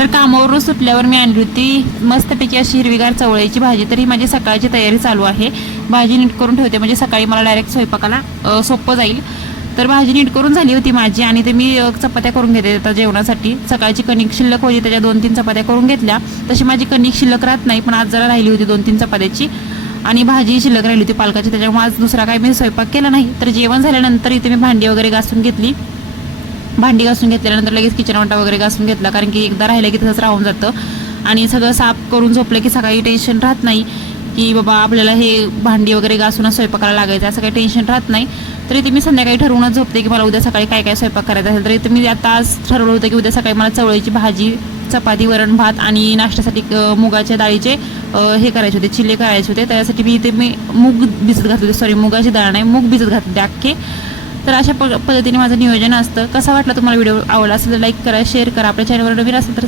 तर कामावरून सुटल्यावर मी आणली होती मस्तपैकी अशी हिरवीगार चवळ्याची भाजी. तर ही माझी सकाळची तयारी चालू आहे. भाजी नीट करून ठेवते म्हणजे सकाळी मला डायरेक्ट स्वयंपाकाला सोपं जाईल. तर भाजी नीट करून झाली होती माझी आणि ते मी चपात्या करून घेते आता जेवणासाठी. सकाळची कणिक शिल्लक होती त्याच्या 2-3 चपात्या करून घेतल्या. तशी माझी कणिक शिल्लक राहत नाही पण आज जरा राहिली होती 2-3 चपात्याची आणि भाजी शिल्लक राहिली होती पालकाची. त्याच्यामुळे आज दुसरा काही मी स्वयंपाक केला नाही. तर जेवण झाल्यानंतर इथे मी भांडी वगैरे घासून घेतली. भांडी घासून घेतल्यानंतर लगेच किचन वाटा वगैरे घासून घेतला कारण की एकदा राहिलं की तसंच राहून जातं. आणि सगळं साफ करून झोपलं की सकाळी टेन्शन राहत नाही की बाबा आपल्याला हे भांडी वगैरे घासूनच स्वयंपाकाला लागायचं, असं काही टेन्शन राहत नाही. तर इथे मी संध्याकाळी ठरवूनच झोपते की मला उद्या सकाळी काय काय स्वयंपाक करायचा असेल. तर इथे मी आता आज ठरवलं होतं की उद्या सकाळी मला चवळीची भाजी, चपाती, वरण भात आणि नाश्त्यासाठी मुगाच्या डाळीचे हे करायचे होते, चिल्ले करायचे होते. त्यासाठी मी इथे मूग भिजत घातले होते. सॉरी, मुगाची डाळ नाही, मूग भिजत घातले अख्खे. तर अशा पद्धतीने माझं नियोजन असतं. कसा वाटला तुम्हाला व्हिडिओ? आवडला असेल तर लाईक करा, शेअर करा. आपल्या चॅनलवर नवीन असेल तर